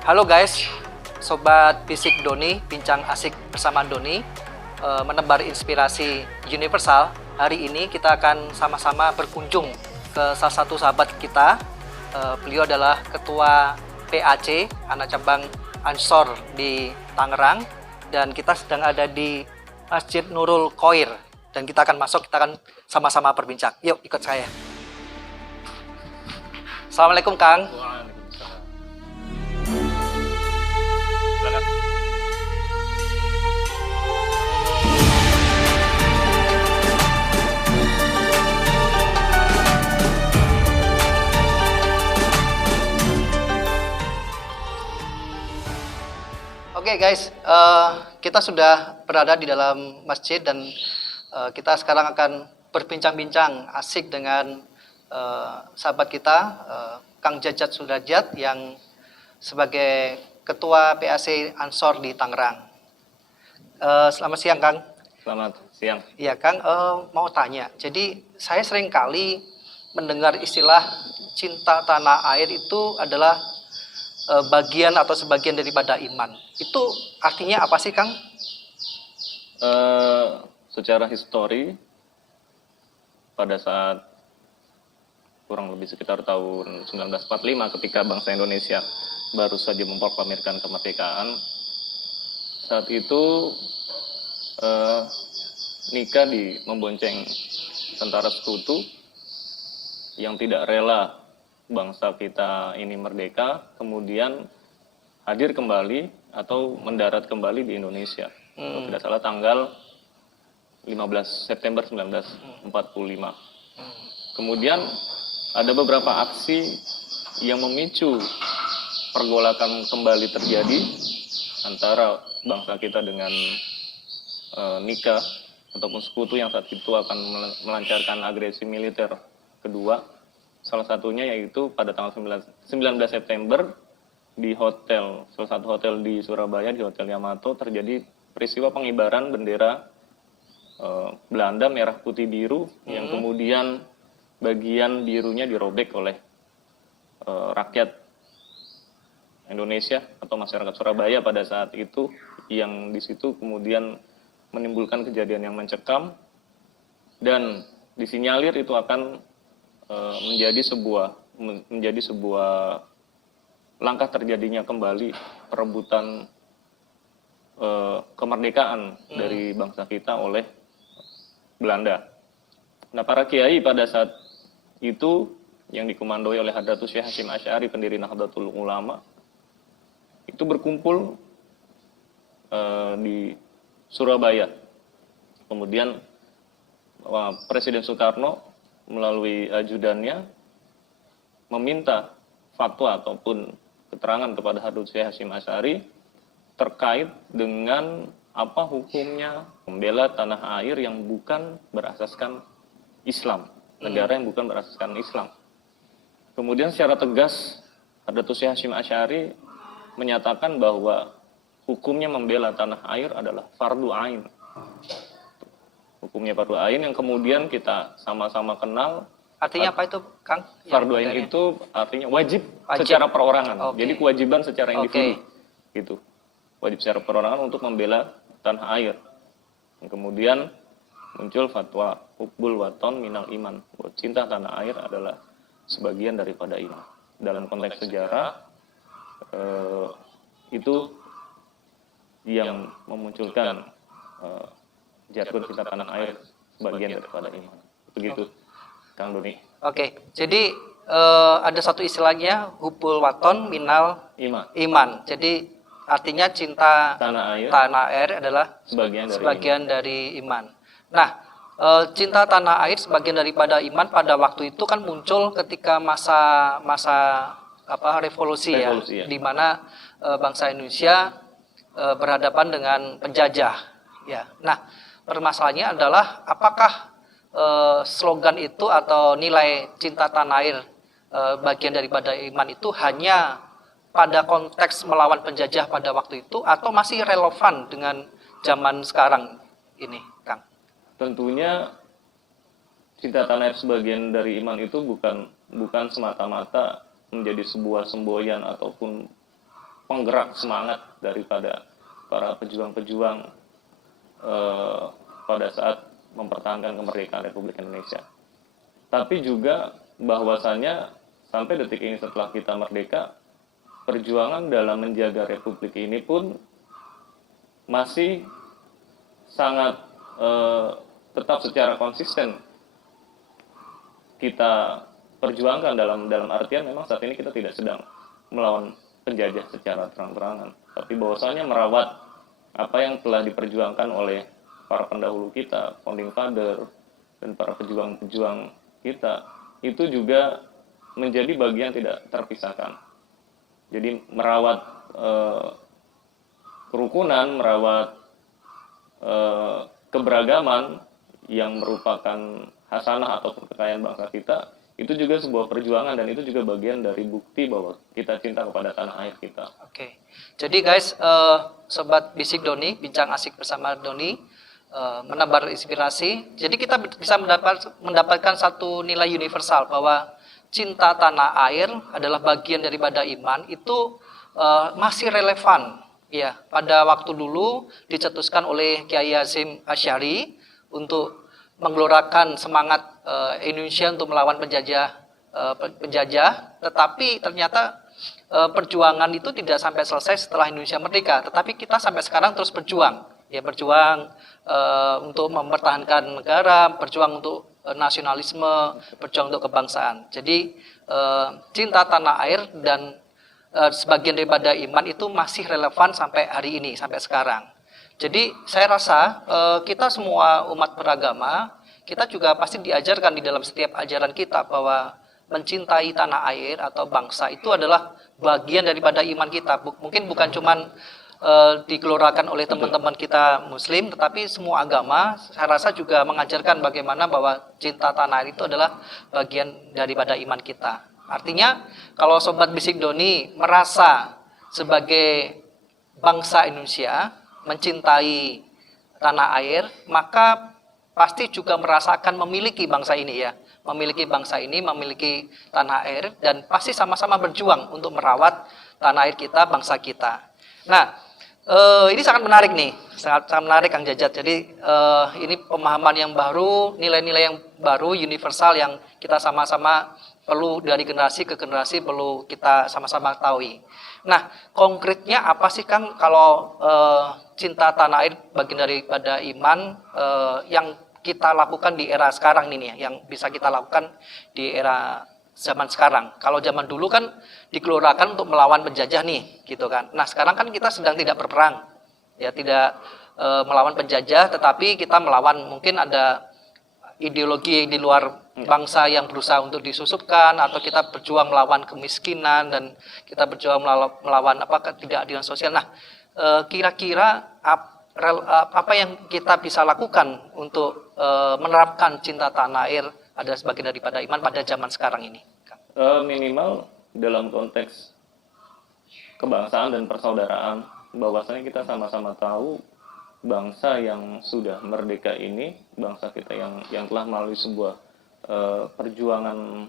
Halo guys, Sobat Fisik Doni, bincang asik bersama Doni, menebar inspirasi universal. Hari ini kita akan sama-sama berkunjung ke salah satu sahabat kita. Beliau adalah Ketua PAC, anak cabang Ansor di Tangerang, dan kita sedang ada di Masjid Nurul Khoir. Dan kita akan masuk, kita akan sama-sama berbincang. Yuk, ikut saya. Assalamualaikum Kang. Waalaikumsalam. Silakan. Oke guys, kita sudah berada di dalam masjid dan kita sekarang akan berbincang-bincang asik dengan sahabat kita, Kang Jajat Sudrajat yang sebagai Ketua PAC Ansor di Tangerang. Selamat siang Kang. Selamat siang. Iya Kang, mau tanya, jadi saya sering kali mendengar istilah cinta tanah air itu adalah bagian atau sebagian daripada iman. Itu artinya apa sih, Kang? Secara histori, pada saat kurang lebih sekitar tahun 1945 ketika bangsa Indonesia baru saja memproklamirkan kemerdekaan, saat itu nikah membonceng tentara sekutu yang tidak rela bangsa kita ini merdeka, kemudian hadir kembali atau mendarat kembali di Indonesia. Kalau tidak salah tanggal 15 September 1945. Kemudian ada beberapa aksi yang memicu pergolakan kembali terjadi antara bangsa kita dengan nikah ataupun sekutu yang saat itu akan melancarkan agresi militer kedua. Salah satunya yaitu pada tanggal 19 September di hotel, salah satu hotel di Surabaya, di Hotel Yamato, terjadi peristiwa pengibaran bendera Belanda merah putih biru yang kemudian bagian birunya dirobek oleh rakyat Indonesia atau masyarakat Surabaya pada saat itu, yang di situ kemudian menimbulkan kejadian yang mencekam dan disinyalir itu akan menjadi sebuah langkah terjadinya kembali perebutan kemerdekaan dari bangsa kita oleh Belanda. Nah, para kiai pada saat itu yang dikomandoi oleh Hadratus Syekh Hasyim Asy'ari, pendiri Nahdlatul Ulama, itu berkumpul di Surabaya. Kemudian Presiden Soekarno melalui ajudannya meminta fatwa ataupun keterangan kepada Hadratus Syekh Hasyim Asy'ari terkait dengan apa hukumnya membela tanah air yang bukan berasaskan Islam, negara yang bukan berasaskan Islam. Kemudian secara tegas Hadratus Syekh Hasyim Asy'ari menyatakan bahwa hukumnya membela tanah air adalah fardu ain. Hukumnya fardu ain yang kemudian kita sama-sama kenal. Artinya apa itu, Kang? Fardu ain itu artinya wajib secara perorangan. Okay. Jadi kewajiban secara individu. Okay. Gitu. Wajib secara perorangan untuk membela tanah air. Dan kemudian muncul fatwa hubbul waton minal iman. Bahwa cinta tanah air adalah sebagian daripada iman. Dalam konteks sejarah itu yang memunculkan jargon cinta tanah air bagian daripada iman. Begitu, Kang Doni. Oke, jadi ada satu istilahnya hubbul waton minal iman. Jadi artinya cinta tanah air adalah sebagian dari iman. Nah, cinta tanah air sebagian daripada iman pada waktu itu kan muncul ketika masa revolusi ya, di mana bangsa Indonesia berhadapan dengan penjajah. Ya, nah permasalahannya adalah apakah slogan itu atau nilai cinta tanah air bagian daripada iman itu hanya pada konteks melawan penjajah pada waktu itu atau masih relevan dengan zaman sekarang ini, Kang? Tentunya cinta tanah air sebagian dari iman itu bukan semata-mata menjadi sebuah semboyan ataupun penggerak semangat daripada para pejuang-pejuang pada saat mempertahankan kemerdekaan Republik Indonesia. Tapi juga bahwasannya sampai detik ini setelah kita merdeka, perjuangan dalam menjaga Republik ini pun masih sangat tetap secara konsisten kita perjuangkan, dalam artian memang saat ini kita tidak sedang melawan penjajah secara terang-terangan, tapi bahwasanya merawat apa yang telah diperjuangkan oleh para pendahulu kita, founding father, dan para pejuang-pejuang kita, itu juga menjadi bagian tidak terpisahkan. Jadi merawat kerukunan, merawat keberagaman yang merupakan hasanah ataupun kekayaan bangsa kita, itu juga sebuah perjuangan, dan itu juga bagian dari bukti bahwa kita cinta kepada tanah air kita. Oke. Jadi guys, Sobat Bisik Doni, bincang asik bersama Doni, menambah inspirasi. Jadi kita bisa mendapatkan satu nilai universal bahwa cinta tanah air adalah bagian daripada iman. Itu masih relevan ya pada waktu dulu dicetuskan oleh Kiai Hasyim Asy'ari untuk menggelorakan semangat Indonesia untuk melawan penjajah, tetapi ternyata perjuangan itu tidak sampai selesai setelah Indonesia merdeka, tetapi kita sampai sekarang terus berjuang untuk mempertahankan negara, berjuang untuk nasionalisme, berjuang untuk kebangsaan. Jadi cinta tanah air dan sebagian daripada iman itu masih relevan sampai hari ini, sampai sekarang. Jadi saya rasa kita semua umat beragama, kita juga pasti diajarkan di dalam setiap ajaran kita bahwa mencintai tanah air atau bangsa itu adalah bagian daripada iman kita. Mungkin bukan cuman digelorakan oleh teman-teman kita Muslim, tetapi semua agama saya rasa juga mengajarkan bagaimana bahwa cinta tanah air itu adalah bagian daripada iman kita. Artinya kalau Sobat Bisik Doni merasa sebagai bangsa Indonesia mencintai tanah air, maka pasti juga merasakan memiliki bangsa ini ya, memiliki bangsa ini, memiliki tanah air, dan pasti sama-sama berjuang untuk merawat tanah air kita, bangsa kita. Nah, ini sangat menarik nih, sangat menarik Kang Jajat. Jadi ini pemahaman yang baru, nilai-nilai yang baru, universal yang kita sama-sama perlu dari generasi ke generasi perlu kita sama-sama ketahui. Nah, konkretnya apa sih Kang kalau cinta tanah air bagian daripada iman yang kita lakukan di era sekarang ini ya, yang bisa kita lakukan di era zaman sekarang. Kalau zaman dulu kan digelorakan untuk melawan penjajah nih, gitu kan. Nah, sekarang kan kita sedang tidak berperang, ya tidak melawan penjajah, tetapi kita melawan mungkin ada ideologi di luar bangsa yang berusaha untuk disusupkan, atau kita berjuang melawan kemiskinan dan kita berjuang melawan ketidakadilan sosial. Nah, kira-kira apa yang kita bisa lakukan untuk menerapkan cinta tanah air adalah sebagian daripada iman pada zaman sekarang ini? Minimal dalam konteks kebangsaan dan persaudaraan, bahwasanya kita sama-sama tahu bangsa yang sudah merdeka ini, bangsa kita yang telah melalui sebuah perjuangan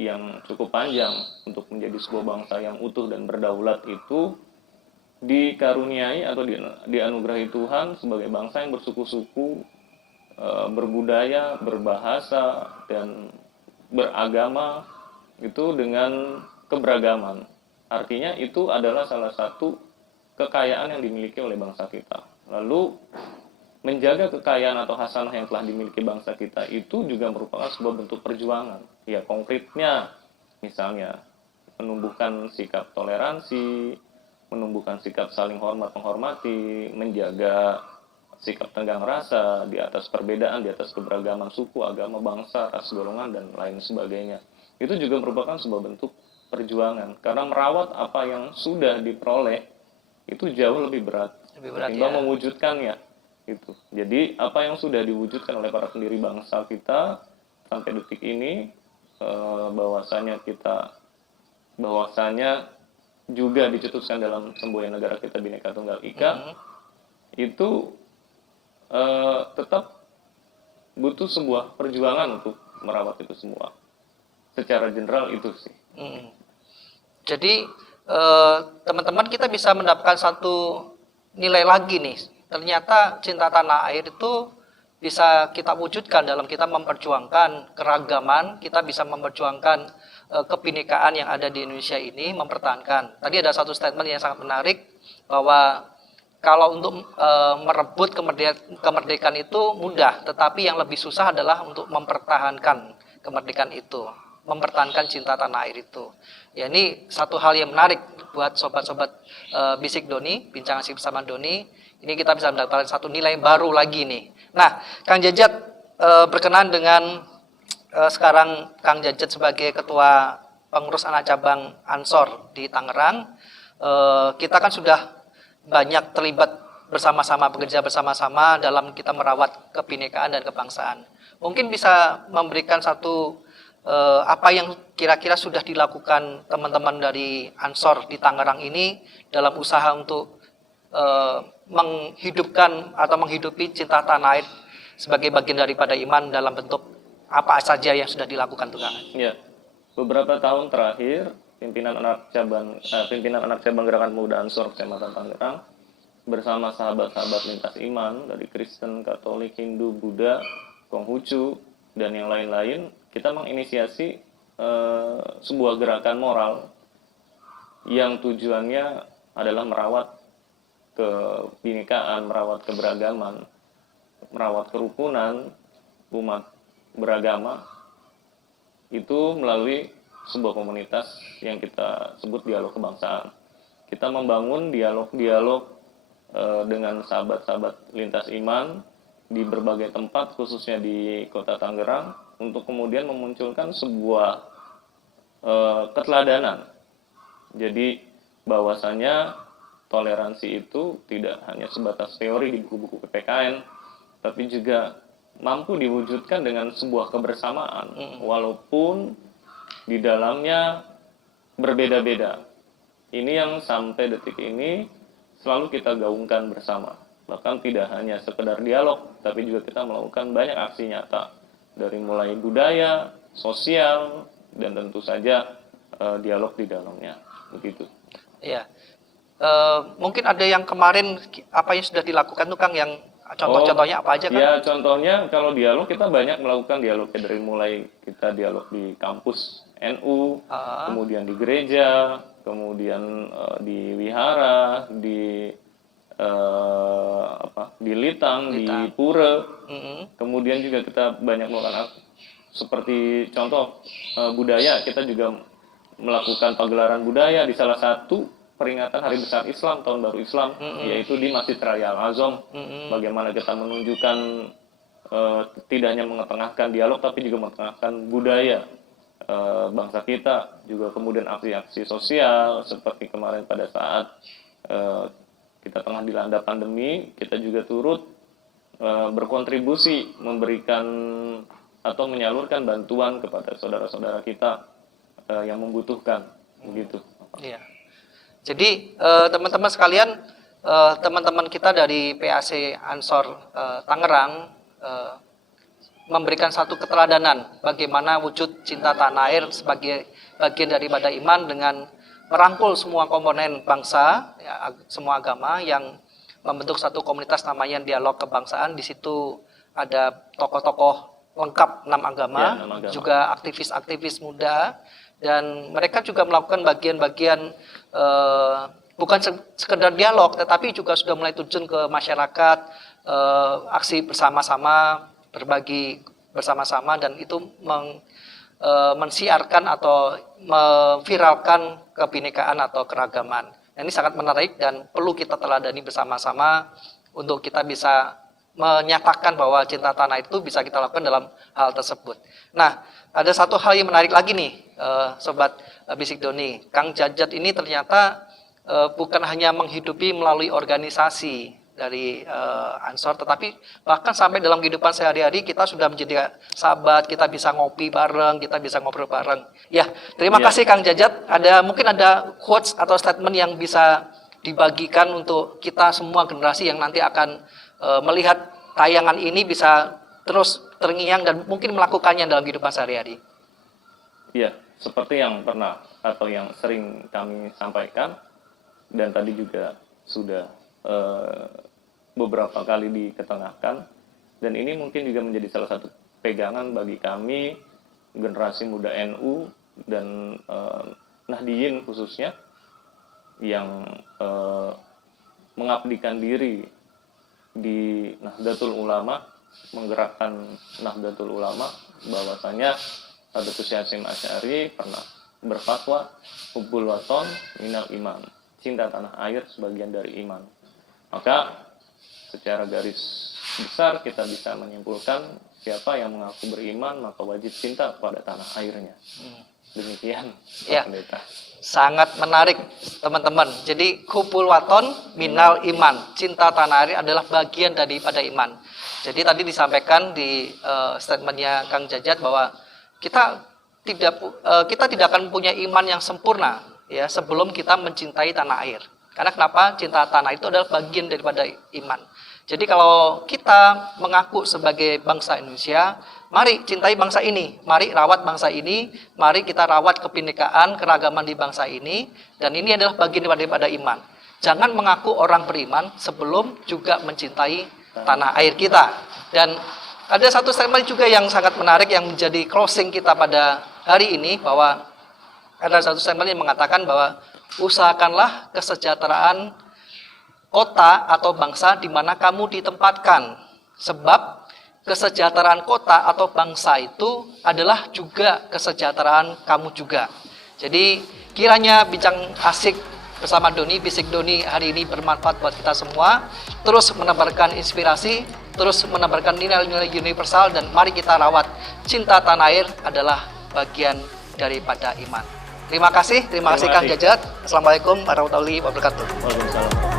yang cukup panjang untuk menjadi sebuah bangsa yang utuh dan berdaulat, itu dikaruniai atau dianugerahi Tuhan sebagai bangsa yang bersuku-suku, berbudaya, berbahasa, dan beragama, itu dengan keberagaman. Artinya itu adalah salah satu kekayaan yang dimiliki oleh bangsa kita. Lalu menjaga kekayaan atau hasanah yang telah dimiliki bangsa kita itu juga merupakan sebuah bentuk perjuangan. Ya, konkretnya misalnya menumbuhkan sikap toleransi, menumbuhkan sikap saling hormat menghormati, menjaga sikap tenggang rasa di atas perbedaan, di atas keberagaman suku, agama, bangsa, ras, golongan, dan lain sebagainya. Itu juga merupakan sebuah bentuk perjuangan, karena merawat apa yang sudah diperoleh itu jauh lebih berat ketimbang mewujudkannya. Gitu. Jadi apa yang sudah diwujudkan oleh para pendiri bangsa kita sampai detik ini, bahwasanya juga dicetuskan dalam semboyan negara kita Bhinneka Tunggal Ika, itu tetap butuh sebuah perjuangan untuk merawat itu semua. Secara general itu sih. Jadi teman-teman kita bisa mendapatkan satu nilai lagi nih. Ternyata cinta tanah air itu bisa kita wujudkan dalam kita memperjuangkan keragaman, kita bisa memperjuangkan kebinekaan yang ada di Indonesia ini, mempertahankan. Tadi ada satu statement yang sangat menarik bahwa kalau untuk merebut kemerdekaan itu mudah, tetapi yang lebih susah adalah untuk mempertahankan kemerdekaan itu, mempertahankan cinta tanah air itu. Ya, ini satu hal yang menarik buat sobat-sobat Bisik Doni, bincang asik bersama Doni. Ini kita bisa mendapatkan satu nilai baru lagi nih. Nah, Kang Jajat berkenan dengan sekarang Kang Jajat sebagai ketua pengurus anak cabang Ansor di Tangerang. Kita kan sudah banyak terlibat bersama-sama, bekerja bersama-sama dalam kita merawat kebinekaan dan kebangsaan. Mungkin bisa memberikan satu apa yang kira-kira sudah dilakukan teman-teman dari Ansor di Tangerang ini dalam usaha untuk menghidupkan atau menghidupi cinta tanah air sebagai bagian daripada iman dalam bentuk apa saja yang sudah dilakukan tuh Kang? Ya, beberapa tahun terakhir pimpinan anak cabang Gerakan Pemuda Ansor Kecamatan Tangerang bersama sahabat-sahabat lintas iman dari Kristen, Katolik, Hindu, Buddha, Konghucu dan yang lain-lain, kita menginisiasi sebuah gerakan moral yang tujuannya adalah merawat kebinekaan, merawat keberagaman, merawat kerukunan umat beragama itu melalui sebuah komunitas yang kita sebut dialog kebangsaan. Kita membangun dialog-dialog dengan sahabat-sahabat lintas iman di berbagai tempat, khususnya di Kota Tangerang, untuk kemudian memunculkan sebuah keteladanan. Jadi bahwasannya toleransi itu tidak hanya sebatas teori di buku-buku PPKN, tapi juga mampu diwujudkan dengan sebuah kebersamaan, walaupun di dalamnya berbeda-beda. Ini yang sampai detik ini selalu kita gaungkan bersama. Bahkan tidak hanya sekedar dialog, tapi juga kita melakukan banyak aksi nyata. Dari mulai budaya, sosial, dan tentu saja dialog di dalamnya. Begitu. Iya. Mungkin ada yang kemarin apa yang sudah dilakukan tuh Kang, yang contoh-contohnya apa aja kan? Ya, contohnya kalau dialog kita banyak melakukan dialognya dari mulai kita dialog di kampus NU, kemudian di gereja, kemudian di wihara, di Litang, di Pura. Kemudian juga kita banyak melakukan seperti contoh budaya, kita juga melakukan pagelaran budaya di salah satu peringatan Hari Besar Islam, Tahun Baru Islam, yaitu di Masjid Raya Al-Azam. Bagaimana kita menunjukkan tidak hanya mengetengahkan dialog, tapi juga mengetengahkan budaya bangsa kita. Juga kemudian aksi-aksi sosial, seperti kemarin pada saat kita tengah dilanda pandemi, kita juga turut berkontribusi memberikan atau menyalurkan bantuan kepada saudara-saudara kita yang membutuhkan, begitu. Iya. Jadi teman-teman sekalian, teman-teman kita dari PAC Ansor Tangerang memberikan satu keteladanan bagaimana wujud cinta tanah air sebagai bagian daripada iman dengan merangkul semua komponen bangsa, ya, semua agama yang membentuk satu komunitas namanya Dialog Kebangsaan. Di situ ada tokoh-tokoh lengkap 6 agama, juga aktivis-aktivis muda, dan mereka juga melakukan bagian-bagian bukan sekedar dialog, tetapi juga sudah mulai terjun ke masyarakat, aksi bersama-sama, berbagi bersama-sama, dan itu mensiarkan atau memviralkan kebinekaan atau keragaman. Nah, ini sangat menarik dan perlu kita teladani bersama-sama untuk kita bisa menyatakan bahwa cinta tanah itu bisa kita lakukan dalam hal tersebut. Nah, ada satu hal yang menarik lagi nih, Sobat Bisik Doni. Kang Jajat ini ternyata bukan hanya menghidupi melalui organisasi dari Ansor, tetapi bahkan sampai dalam kehidupan sehari-hari kita sudah menjadi sahabat, kita bisa ngopi bareng, kita bisa ngobrol bareng. Ya, terima kasih Kang Jajat. Mungkin ada quotes atau statement yang bisa dibagikan untuk kita semua generasi yang nanti akan melihat tayangan ini bisa terus terngiang dan mungkin melakukannya dalam kehidupan sehari-hari. Iya, seperti yang pernah atau yang sering kami sampaikan dan tadi juga sudah beberapa kali diketengahkan, dan ini mungkin juga menjadi salah satu pegangan bagi kami generasi muda NU dan Nahdiyin khususnya yang mengabdikan diri di Nahdlatul Ulama, menggerakkan Nahdlatul Ulama, bahwasanya Hadratus Hashim Asy'ari pernah berfatwa hubbul waton minal iman, cinta tanah air sebagian dari iman. Maka secara garis besar kita bisa menyimpulkan siapa yang mengaku beriman maka wajib cinta kepada tanah airnya. Demikian, Ya, Pendeta. sangat menarik teman-teman. Jadi hubbul waton minal iman, cinta tanah air adalah bagian daripada iman. Jadi tadi disampaikan di statementnya Kang Jajat bahwa kita tidak akan punya iman yang sempurna ya sebelum kita mencintai tanah air. Karena kenapa? Cinta tanah itu adalah bagian daripada iman. Jadi kalau kita mengaku sebagai bangsa Indonesia, mari cintai bangsa ini, mari rawat bangsa ini, mari kita rawat kebinekaan, keragaman di bangsa ini, dan ini adalah bagian daripada iman. Jangan mengaku orang beriman sebelum juga mencintai tanah air kita. Dan ada satu statement juga yang sangat menarik yang menjadi closing kita pada hari ini, bahwa ada satu statement yang mengatakan bahwa usahakanlah kesejahteraan kota atau bangsa di mana kamu ditempatkan, sebab kesejahteraan kota atau bangsa itu adalah juga kesejahteraan kamu juga. Jadi kiranya bincang asik bersama Doni, Bisik Doni hari ini bermanfaat buat kita semua, terus menebarkan inspirasi, terus menebarkan nilai-nilai universal, dan mari kita rawat cinta tanah air adalah bagian daripada iman. Terima kasih Kang Jajat. Assalamualaikum warahmatullahi wabarakatuh. Waalaikumsalam.